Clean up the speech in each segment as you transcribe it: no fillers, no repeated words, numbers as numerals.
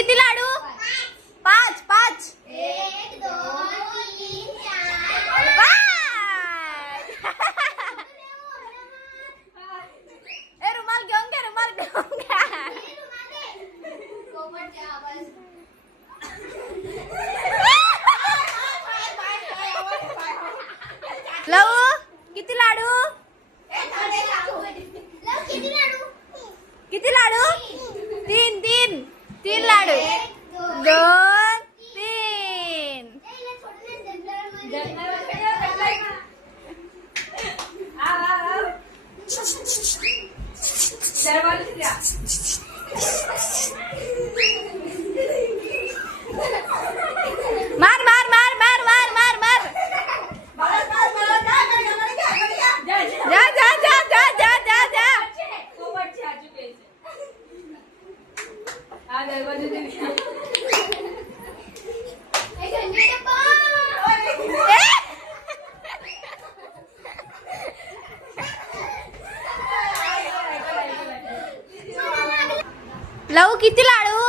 किती लाडू? 5 5. 1 2 3 4 5. ए रुमाल घेऊन घे, रुमाल घेऊन घ्या. लव किती लाडू? किती लाडू? 3 3 3 लाडू. 2 3. मार मार मार मार मार मार मार. जा जा जा जा जा जा जा. लव किती लाडू?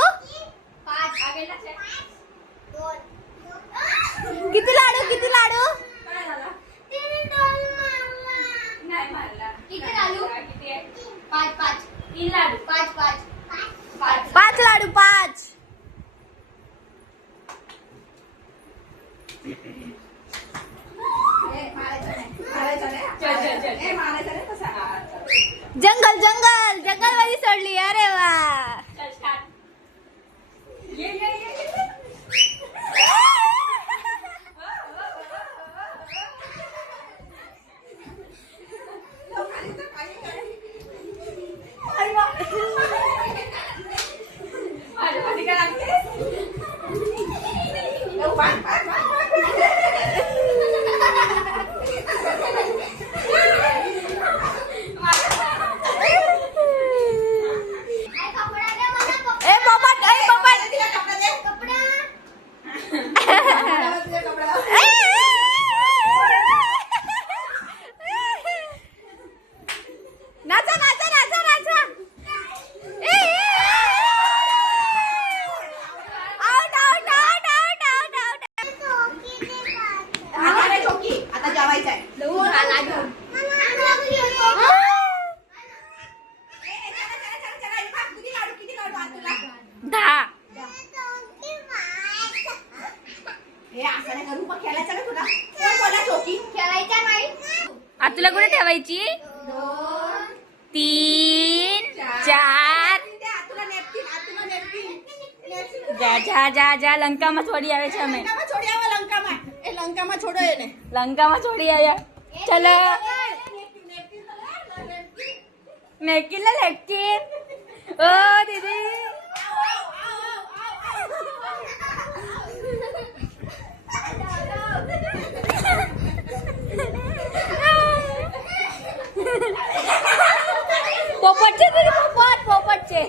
किती लाडू? किती लाडू? 5 लाडू 5. जंगल जंगल जंगल मध्ये सोडली. अरे वा. ए पोपट, ए पोपट. नाचा नाचा नाचा नाचा. Out out out out out out. आता जेवायचं आहे. दहा. खेळायचं ना तुला. बोला चोकी खेळायचा नाही. आतुला कुठे ठेवायची? 3 4. तुला नेपकिन तुला नेपकिन जा जा जा जा. लंका में छोड़ी आवे छे हमें. लंका में छोड़ो ये ने. लंका में छोड़ी आया. चलो नेकिन ला लेकिन. ओ दीदी. पोपटचे तरी पोपट पोपटचे.